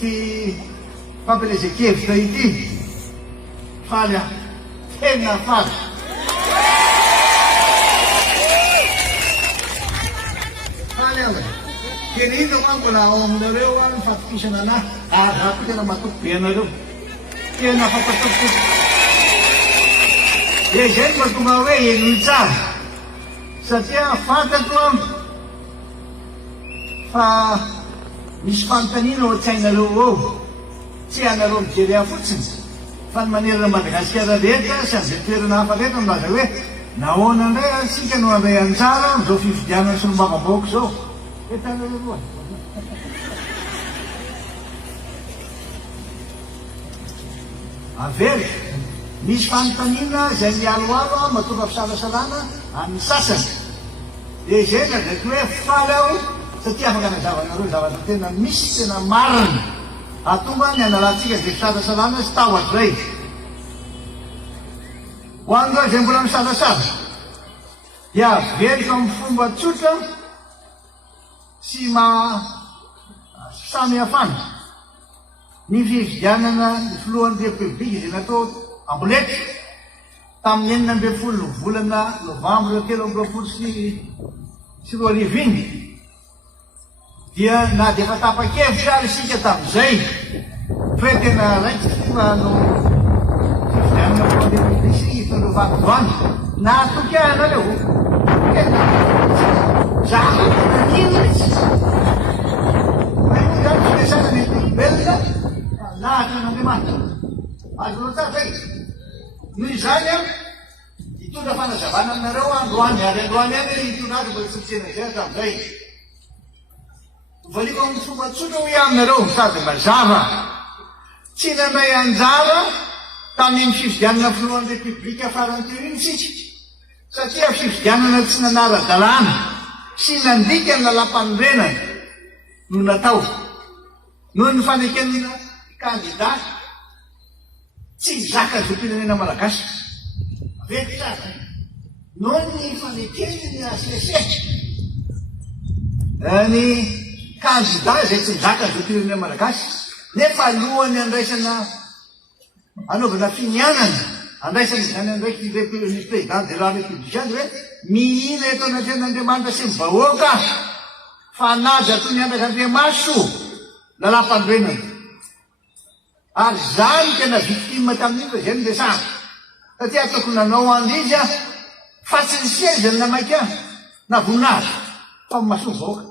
ty fampelezan-kevitra ity faly a tena faly faly aho kenina ma mbola ao aminareo a mifampikisana anahy ary raha koa tena matoky be anareo tena fampatoko dia zay no mahatonga hoe enoy tsara satria fantako a fa misy fanontaniana ao an-tsainareo ao tsy anareo mijery ahy fotsiny fa ny manerana Madagasikara rehetra sy an'izay toerana hafa rehetra milaza hoe nahoana indray asika no handray anjara amin'izao fifidianana sy nombavam-baoko izao etanareo roa avery misy fanontaniana izay mialoalo a mahatonga fisalasalana amin'ny sasany dia izay nazako hoe faly aho satria afaka nazavanareo zavatra tena misy tena marina atonga ny analatsika izay fisalasalana sy tahotra izay ho an'ireo izay mbola misalasala dia averiko amin'ny fomba tsotra sy samy hafana ny fifidianana ny filohan'ny republika izay natao ambolety tamin'ny 9 volana novambra 2023 iny dia na dia efa tapa-kevitra ary isika tamin'izay hoe tena raitsy fa no fifidianana filohan'ny republika sy itondro vakivoany na atoky ahy anareo tena zaha tena izy zany firesana ny belona lahatra n'Andriamanitra azonao tsara zay noho izany a hitondra fanazavana aminareo androany ary androany any hitondra azy mbola tsitsena izay hatramin'izay valiko amin'ny fomba tsotra hoe aminareo sady mazava tsy nandray anjara tamin'ny fifidianana filohan'ny republika farany teo iny isika satria fifidianana tsy nanara-dalàna sy nandika ny lalam-panorenana no natao noho ny fanekena kandida tsy zaka zom-pirenena malagasy avety tsara noho ny fanekeny ny ACC ny kandida zay tsy mizaka zom-pirenena malagasy nefa alohany andraisana anaovana finianana andraisana izany andraiky ny président de la république hoe mihina eto anaten'Andriamanitra sy mivahoaka fa naja toy ny andraik'Andriamaso lalam-panorenana ary zany tena victime tamin'io zay ny resana satria tokony nanao an'izy a fa tsy nisy zany namaiky a na voninahitra fa mahasoa vahoaka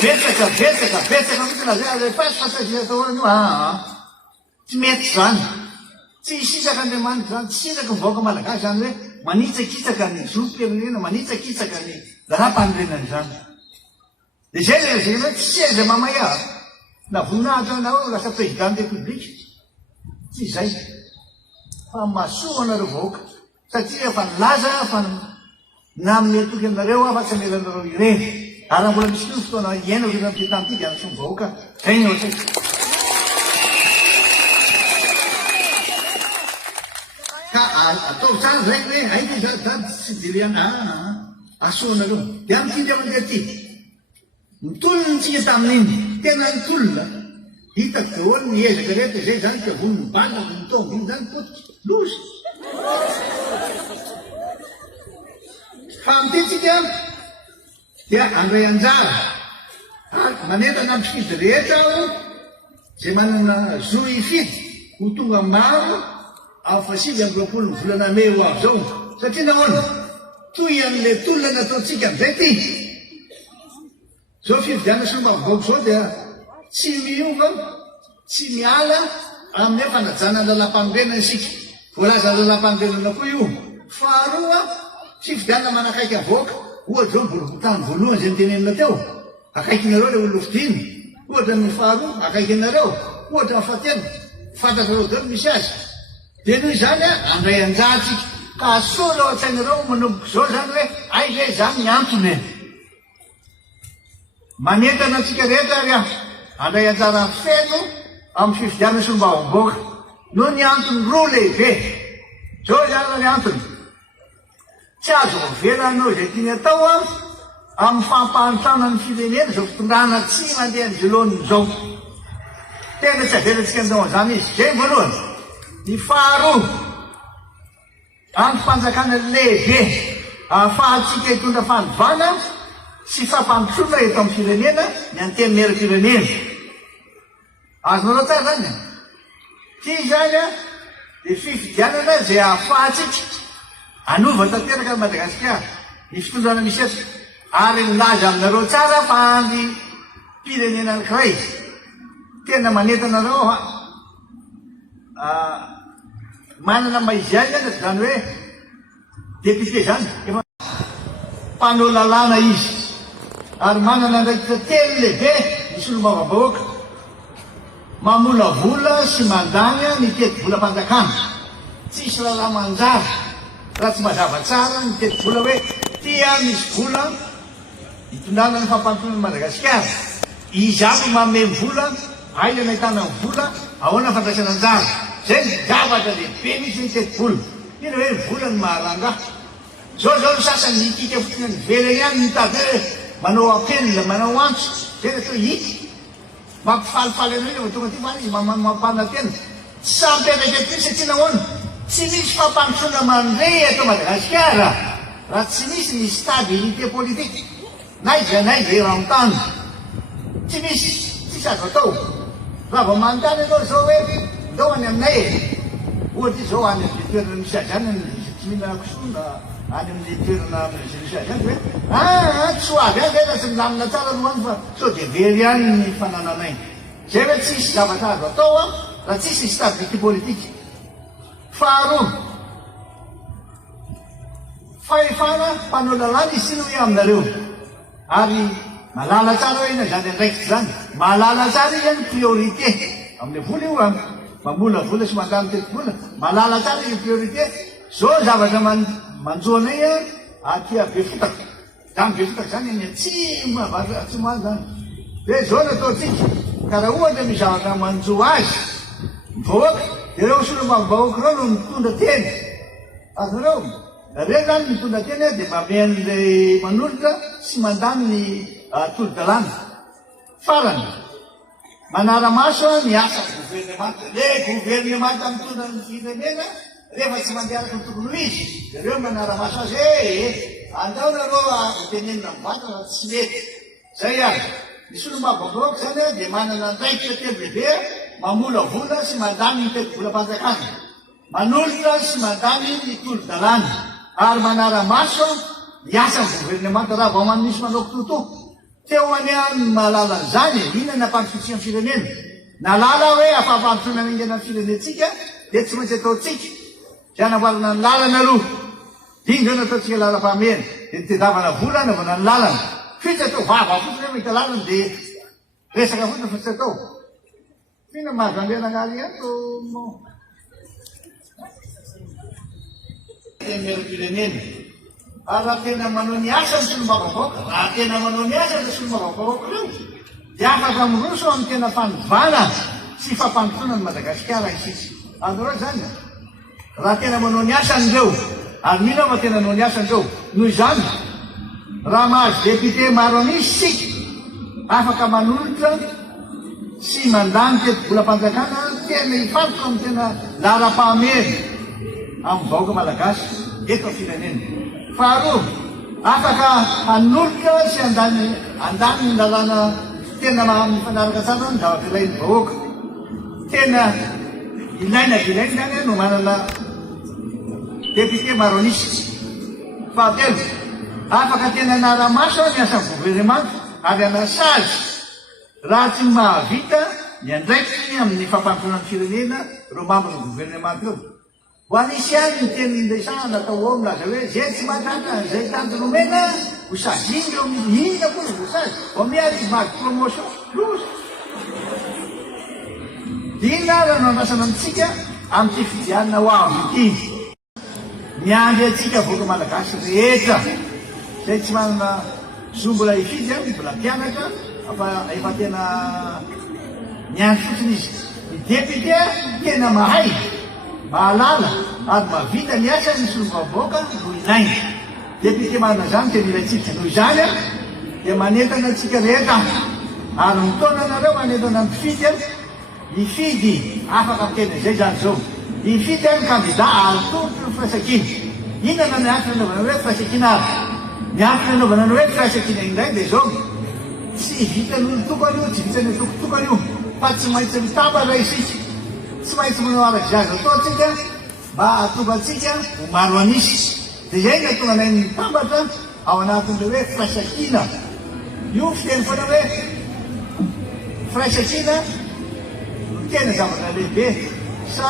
betsaka mihitsy na zay azay fa tsy ataonan'io tsy mety zany tsy hisisak'Andriamanitra zany tsy hisaka ny vahoaka malagasy zany hoe manitsakitsaka ny zom-pirenena manitsakitsaka ny lalam-panorenana zany dia zay le zay hoe tsy aiza mamay ahy na voninahitra na hoe lasa président de république tsy zay fa mahasoa anareo vahoaka satria fa nilaza fa na amin'ny atoky anareo afa tsy amelanareo ireny ary mbola misy koa fotoana iaina rena amty tamity dia anasoa vahoaka zay ny ohatsay ka atao tsara zay hoe aika zany tsy diriana asoanareo dia amity amandeha ty mitolontsika tamin'iny tena nitolona hitako daholy niezaka rehetra zay zany ka vony mibana vonitao iny zany potiky lozy fa amitsika dia andray anjara ary manentana ampifidy rehetra aho zay manana zo ifidy ho tonga maro afasily amby 20 volana May ho avy zao satria nahoana toy an'le tolona nataotsika amizay ty zao fifidianana sy nombavam-baoko zao dia tsy miova tsy miala amin'ny fanajana lalam-panorenana isika voalaza lalam-panorenana koa io faharoa fifidianana manakaiky avoaka ohatra zao mbolotany voalohany zay nitenenina teo akaikinareo le olo fidiny ohatra ny faharoa akaikinareo ohatra ny fahatelo fantatrareo dalo misy azy dia noho izany andray anjatsika ka asoa lao an-tsainareo manomboka zao zany hoe aizay zany ny antony manentana antsika rehetra ary andray anjara feno amin'ny fifidianana sy nombavam-baoaka noho ny antony roa lehibe zao zany ny antony tsy azo velana zay tiany atao amin'ny fampahantrana ny firenena zao fitondrana tsy mandeha ny jeloniny zao. Tena tsy avelantsika andao an'izany izy. Zay voalohany. Ny faharoa, amin'ny fanjakana lehibe ahafahantsika hitondra fanovana sy fampandrosoana eto amin'ny firenena ny antenimieram-pirenena. Azonareo tsara zany a. Ty zany a dia fifidianana izay ahafahantsika anova tanteraka ny Madagasikara ny fitondrana misy eto. Ary milaza aminareo tsara fa ny firenena anankiray tena manentana anareo manana maiziany zany zany hoe député zany efa mpanao lalàna izy ary manana ndraikitra telo lehibe ny solombavambahoaka mamolavola sy mandany ny teti-bolam-panjakana. Tsisy lalàna manjary raha tsy mazava tsara ny teti-bola hoe tia misy vola hitondrana ny fampantonana Madagasikara. Izy aby manome vola, aina nahitana ny vola, ahoana fandraisana anjara. Zay ny zavatra lehibe misy ny teti-bola. Ino hoe vola ny maharanga. Zao ny sasany nikika fotsiny ny velany ihany mitady hoe manao apenina, manao antso. Zay natao hity. Mampifalifaly anao iny tonga ty fa izy mampana tena. Tsy sampetraka ety satria nahoana? Tsy misy fampandrosoana mandray eto Madagasikara raha tsy misy ny stabilité politique. Naiza eran-tany. Tsy misy, tsisy azo atao. Raha vao manontany ianao zao hoe ndao any aminay e. Ohatra zao any amin'ny toerana misy azy any ny Zotimina Kosoa any amin'ny toerana misy azy any hoe tsy ho avy any zay tsy milamina tsara no any fa sao dia very any ny fanananay. Zay hoe tsisy zavatra azo atao raha tsisy ny stabilité politique. Faharoa, fahefana mpanao lalàna izy sino hoe aminareo. Ary malala tsara hoe ina zany andraikitra zany. Malala tsara izy any priorité. Amin'ny vola io mamolavola sy mandany teti-bola. Malala tsara izy priorité. Zao zavatra manjoanay aty be fotaka. Zany be fotaka zany iny tsy mahavatra tsy moany zany. Dia zao nataontsika. Ka raha ohatra misy zavatra manjo azy, mivahoaka, dia ireo solombavambahoaka ireo no mitondra teny. Azonareo? Ireo zany mitondra teny dia mameno an'ilay manolotra sy mandany ny tolo-dalàna. Farany, manara-maso ny asa gouvernemanta. Le gouvernemanta mitondra ny firenena rehefa tsy mandeharaka ny tokony ho izy. Dia ireo manara-maso azy andao nareo tenenina mivata raha tsy mety. Zay ary. Ny solombavambahoaka zany dia manana andraikitra telo lehibe mamolavola sy mandany ny teti-bolam-panjakana. Manolotra sy mandany ny tolo-dalàna. Ary manara-maso ny asan'ny gouvernemanta raha vao misy manao kitotoko. Teo any amin'ny mahalala an'izany, inona nampandrosotsika ny firenena. Nalala hoe afampandrosoana mingana ny firenentsika, dia tsy maintsy ataontsika. Zay anamboarana ny lalana aloha. Iny zao nataontsika lalam-pahamehana. Dia nitezavana vola anaovana ny lalana. Fitsy atao vava fotsiny hoe mahita lalana dia resaka fotsiny fa tsy atao. Fina mahazandena angaly ihany tenimieram-pirenena. Ary raha tena manao ny asa ny solombavambahoaka, raha tena manao ny asa ny solombavambahoaka ireo, dia afaka miroso amin'ny tena fanovana sy fampandrosoana ny Madagasikara isika. Andreo zany. Raha tena manao ny asa an'ireo, ary mino fa tena manao ny asa an'ireo. Noho izany, raha mahazo député maro amisy sika, afaka manolotra sy mandany teti-bolam-panjakana tena hifantoka amin'ny tena laharam-pahamehana amin'ny vahoaka malagasy eto amin'ny firenena. Faharoa, afaka hanolotra sy andany ny lalàna tena mifanaraka tsara ny zavatra ilain'ny vahoaka. Tena ilaina zany no manana député maro anisy. Fahatelo, afaka tena anara-maso ny asan'ny gouvernemanta ary anasazy raha tsy mahavita ny andraikitry amin'ny fampandrosoana ny firenena ireo mambona ny gouvernemanta eo. Ho anisy ihany ny tenin'indesana natao ao milaza hoe zay tsy mahatratra zay tanjon'omena ho sajiny eo inona koa ny vosazy vao miady mahazo promotion loza. Inona raha nandrasana amitsika amin'ity fidianana ho avy ity. Miandry atsika vahoaka malagasy rehetra zay tsy manana zombola ifidy mbola mpianatra efa tena miandry fotsiny izy. Ny député tena mahay, mahalala ary mavita ny asa ny solombavambahoaka no ilaina. Député manana zany tena ilaitsika. Noho izany dia manentana antsika rehetra ary mitona anareo manentana mifidy hifidy afaka miteny izay zany zao hifidy any kandida atoto ny firaisankina inona ny antony anaovana hoe firaisankina ary ny antony anaovana ny hoe firaisankina indray dia zao tsy vitan'olo tokana io tsy vitany tokotokana io fa tsy maintsy mitambatra isika tsy maintsy manao araky zazy ataotsika mba atonga atsika ho maro anisy dia zay na tonga nay mitambatra ao anatin'le hoe firaisankina io fiteny foana hoe firaisankina no tena zavatra lehibe sa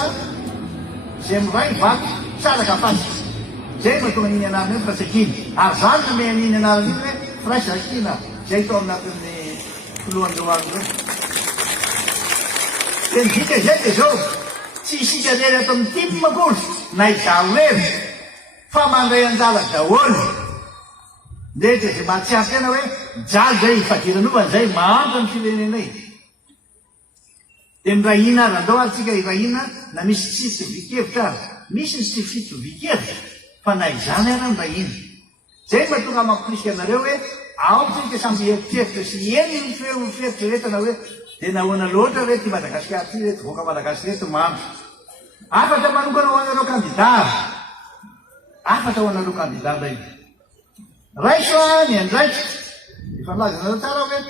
zay miray vaky saraka fasy zay mahatonga niny anarany hoe firaisankina ary zany no me niny anarany iny hoe firaisankina zay tao anatin'ny filohandreo any reo dia midika zay dia zao tsy isika rery ato amin'ny timy makory na izao rery fa mandray anjala daholo ndrety zay mba tsy ampy tena hoe jaly zay ifadiran'ovany zay mahampy ny firenenay dia mirahina ary andao ary tsika irahina na misy tsy fitovik-hevitra ary misy ny tsy fitovik-hevitra fa na izany ary mirahina zay mahatonga mampirisika anareo hoe ao tsika samby fihevitra sy eny ny fihevitra retana hoe dia nahoana loatra rety Madagasikara ty rety voaka malagasy rety mampy afatra manokana ho anareo kandida afatra ho anareo kandida ndray raiso ny andraikitra efa milaza anareo tsara hoe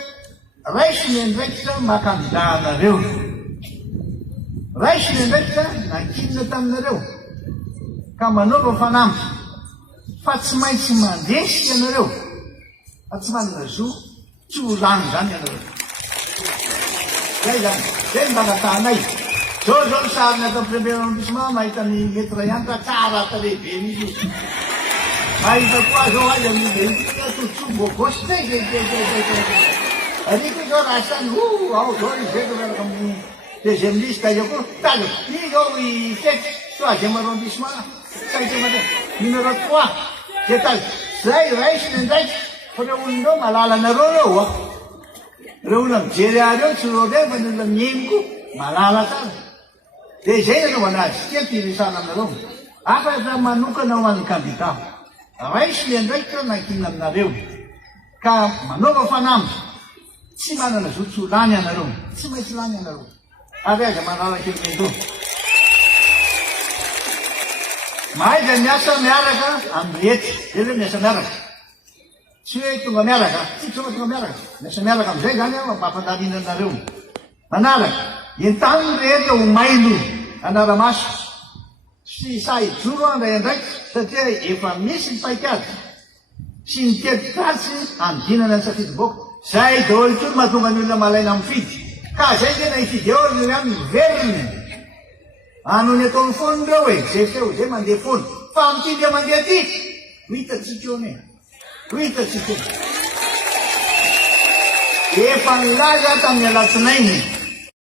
raiso ny andraikitra maha-kandida anareo raiso ny andraikitra nankinina taminareo ka manaova fanampy fa tsy maintsy mandesika anareo fa tsy manana zo tsy ho lany zany anareo zay zany zay mba natahanay zao zao ny sariny atao premier arrondissement mahita ny metra iantra tsara ta lehibe misy mahita koa zao azy amin'ny totsobo gauche zay ariko zao raha sany ao zao izy zay miaraka amin'ny deuxième liste izy koa tazo i zao i fety troisième arrondissement cinquième numéro 3 zay tazo zay raiso ny andraiky fa reo olonreo malala anareo reo reo olona mijery ary eo tsy reo reo fa ny olona miemiko malala tsara dia zay nanaovana azy tia mpiresana aminareo afatra manokana ho an'ny kandida raiso ny andraikitra nankinina aminareo ka manaova fanampy tsy manana zo tsy ho lany anareo tsy maintsy lany anareo ary aza manaraka mendo mahay zay miasa miaraka amin'ny hety zay hoe miasa miaraka tsy hoe tonga miaraka tsy tonga miaraka miasa miaraka amizay zany a mampampandarina anareo manaraka entaniny rehetra ho mailo anaramaso sy sahijoro andray andraiky satria efa misy ny paikady sy ny tetitratsy andinana ny safidy-boaka zay daholo koa mahatonga ny olona malaina mifidy ka zay tena hifidy eo ny any miveriny anony ataony fony reo e zay feo zay mandeha fony fa mitindry mandeha ty ho hitatsika eo ne ho hitatsika eo efa nilaza tamin'ny alatsinainy